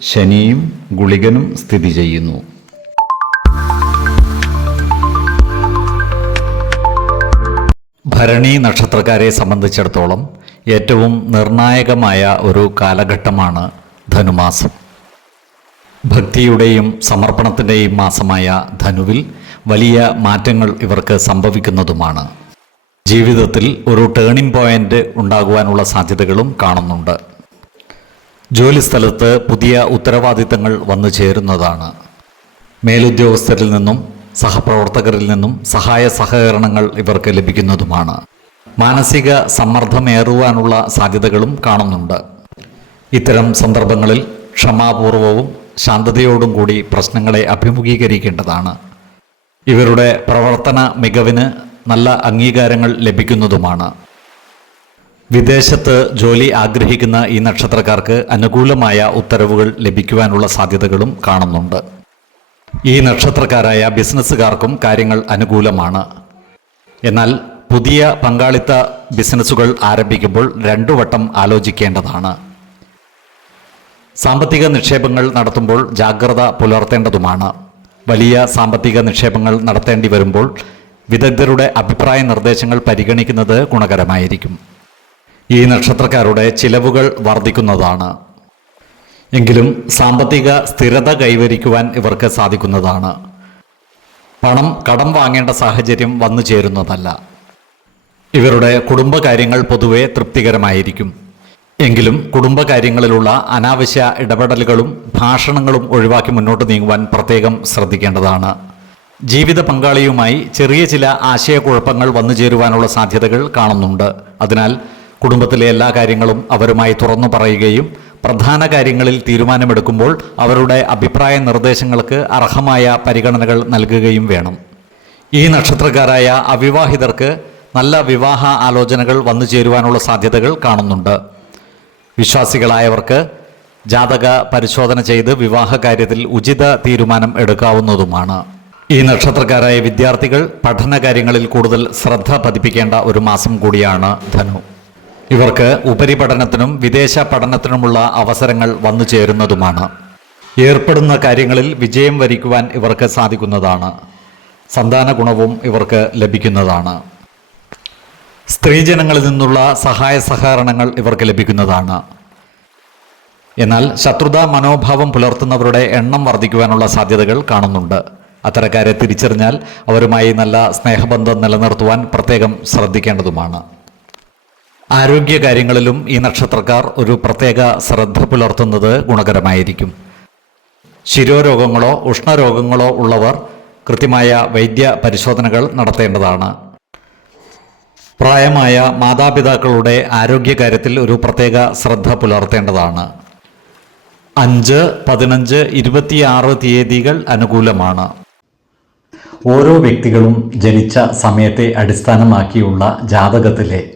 ശനിയും ഗുളികനും സ്ഥിതി ചെയ്യുന്നു. ഭരണി നക്ഷത്രക്കാരെ സംബന്ധിച്ചിടത്തോളം ഏറ്റവും നിർണായകമായ ഒരു കാലഘട്ടമാണ് ധനുമാസം. ഭക്തിയുടെയും സമർപ്പണത്തിന്റെയും മാസമായ ധനുവിൽ വലിയ മാറ്റങ്ങൾ ഇവർക്ക് സംഭവിക്കുന്നതുമാണ്. ജീവിതത്തിൽ ഒരു ടേണിംഗ് പോയിന്റ് ഉണ്ടാകുവാനുള്ള സാധ്യതകളും കാണുന്നുണ്ട്. ജോലിസ്ഥലത്ത് പുതിയ ഉത്തരവാദിത്തങ്ങൾ വന്നു ചേരുന്നതാണ്. മേലുദ്യോഗസ്ഥരിൽ നിന്നും സഹപ്രവർത്തകരിൽ നിന്നും സഹായ സഹകരണങ്ങൾ ഇവർക്ക് ലഭിക്കുന്നതുമാണ്. മാനസിക സമ്മർദ്ദമേറുവാനുള്ള സാധ്യതകളും കാണുന്നുണ്ട്. ഇത്തരം സന്ദർഭങ്ങളിൽ ക്ഷമാപൂർവവും ശാന്തതയോടും കൂടി പ്രശ്നങ്ങളെ അഭിമുഖീകരിക്കേണ്ടതാണ്. ഇവരുടെ പ്രവർത്തന മികവിന് നല്ല അംഗീകാരങ്ങൾ ലഭിക്കുന്നതുമാണ്. വിദേശത്ത് ജോലി ആഗ്രഹിക്കുന്ന ഈ നക്ഷത്രക്കാർക്ക് അനുകൂലമായ ഉത്തരവുകൾ ലഭിക്കുവാനുള്ള സാധ്യതകളും കാണുന്നുണ്ട്. ഈ നക്ഷത്രക്കാരായ ബിസിനസ്സുകാർക്കും കാര്യങ്ങൾ അനുകൂലമാണ്. എന്നാൽ പുതിയ പങ്കാളിത്ത ബിസിനസ്സുകൾ ആരംഭിക്കുമ്പോൾ രണ്ടു വട്ടം ആലോചിക്കേണ്ടതാണ്. സാമ്പത്തിക നിക്ഷേപങ്ങൾ നടത്തുമ്പോൾ ജാഗ്രത പുലർത്തേണ്ടതുമാണ്. വലിയ സാമ്പത്തിക നിക്ഷേപങ്ങൾ നടത്തേണ്ടി വരുമ്പോൾ വിദഗ്ധരുടെ അഭിപ്രായ നിർദ്ദേശങ്ങൾ പരിഗണിക്കുന്നത് ഗുണകരമായിരിക്കും. ഈ നക്ഷത്രക്കാരുടെ ചിലവുകൾ വർദ്ധിക്കുന്നതാണ്. എങ്കിലും സാമ്പത്തിക സ്ഥിരത കൈവരിക്കുവാൻ ഇവർക്ക് സാധിക്കുന്നതാണ്. പണം കടം വാങ്ങേണ്ട സാഹചര്യം വന്നു ചേരുന്നതല്ല. ഇവരുടെ കുടുംബകാര്യങ്ങൾ പൊതുവെ തൃപ്തികരമായിരിക്കും. എങ്കിലും കുടുംബകാര്യങ്ങളിലുള്ള അനാവശ്യ ഇടപെടലുകളും ഭാഷണങ്ങളും ഒഴിവാക്കി മുന്നോട്ട് നീങ്ങുവാൻ പ്രത്യേകം ശ്രദ്ധിക്കേണ്ടതാണ്. ജീവിത പങ്കാളിയുമായി ചെറിയ ചില ആശയക്കുഴപ്പങ്ങൾ വന്നു ചേരുവാനുള്ള സാധ്യതകൾ കാണുന്നുണ്ട്. അതിനാൽ കുടുംബത്തിലെ എല്ലാ കാര്യങ്ങളും അവരുമായി തുറന്നു പറയുകയും പ്രധാന കാര്യങ്ങളിൽ തീരുമാനമെടുക്കുമ്പോൾ അവരുടെ അഭിപ്രായ നിർദ്ദേശങ്ങൾക്ക് അർഹമായ പരിഗണനകൾ നൽകുകയും വേണം. ഈ നക്ഷത്രക്കാരായ അവിവാഹിതർക്ക് നല്ല വിവാഹ ആലോചനകൾ വന്നു ചേരുവാനുള്ള സാധ്യതകൾ കാണുന്നുണ്ട്. വിശ്വാസികളായവർക്ക് ജാതക പരിശോധന ചെയ്ത് വിവാഹ കാര്യത്തിൽ ഉചിത തീരുമാനം എടുക്കാവുന്നതുമാണ്. ഈ നക്ഷത്രക്കാരായ വിദ്യാർത്ഥികൾ പഠന കാര്യങ്ങളിൽ കൂടുതൽ ശ്രദ്ധ പതിപ്പിക്കേണ്ട ഒരു മാസം കൂടിയാണ് ധനു. ഇവർക്ക് ഉപരിപഠനത്തിനും വിദേശ പഠനത്തിനുമുള്ള അവസരങ്ങൾ വന്നു ചേരുന്നതുമാണ്. ഏർപ്പെടുന്ന കാര്യങ്ങളിൽ വിജയം വരിക്കുവാൻ ഇവർക്ക് സാധിക്കുന്നതാണ്. സന്താന ഗുണവും ഇവർക്ക് ലഭിക്കുന്നതാണ്. സ്ത്രീജനങ്ങളിൽ നിന്നുള്ള സഹായ സഹകരണങ്ങൾ ഇവർക്ക് ലഭിക്കുന്നതാണ്. എന്നാൽ ശത്രുതാ മനോഭാവം പുലർത്തുന്നവരുടെ എണ്ണം വർദ്ധിക്കുവാനുള്ള സാധ്യതകൾ കാണുന്നുണ്ട്. അത്തരക്കാരെ തിരിച്ചറിഞ്ഞാൽ അവരുമായി നല്ല സ്നേഹബന്ധം നിലനിർത്തുവാൻ പ്രത്യേകം ശ്രദ്ധിക്കേണ്ടതുമാണ്. ആരോഗ്യകാര്യങ്ങളിലും ഈ നക്ഷത്രക്കാർ ഒരു പ്രത്യേക ശ്രദ്ധ പുലർത്തുന്നത് ഗുണകരമായിരിക്കും. ശിരോരോഗങ്ങളോ ഉഷ്ണരോഗങ്ങളോ ഉള്ളവർ കൃത്യമായ വൈദ്യ പരിശോധനകൾ നടത്തേണ്ടതാണ്. പ്രായമായ മാതാപിതാക്കളുടെ ആരോഗ്യകാര്യത്തിൽ ഒരു പ്രത്യേക ശ്രദ്ധ പുലർത്തേണ്ടതാണ്. അഞ്ച് പതിനഞ്ച് ഇരുപത്തിയാറ് തീയതികൾ അനുകൂലമാണ്. ഓരോ വ്യക്തികളും ജനിച്ച സമയത്തെ അടിസ്ഥാനമാക്കിയുള്ള ജാതകത്തിലെ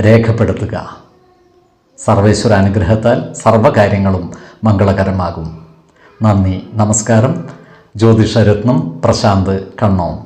രേഖപ്പെടുത്തുക. സർവേശ്വര അനുഗ്രഹത്താൽ സർവകാര്യങ്ങളും മംഗളകരമാകും. നന്ദി നമസ്കാരം. ജ്യോതിഷരത്നം പ്രശാന്ത് കണ്ണോം.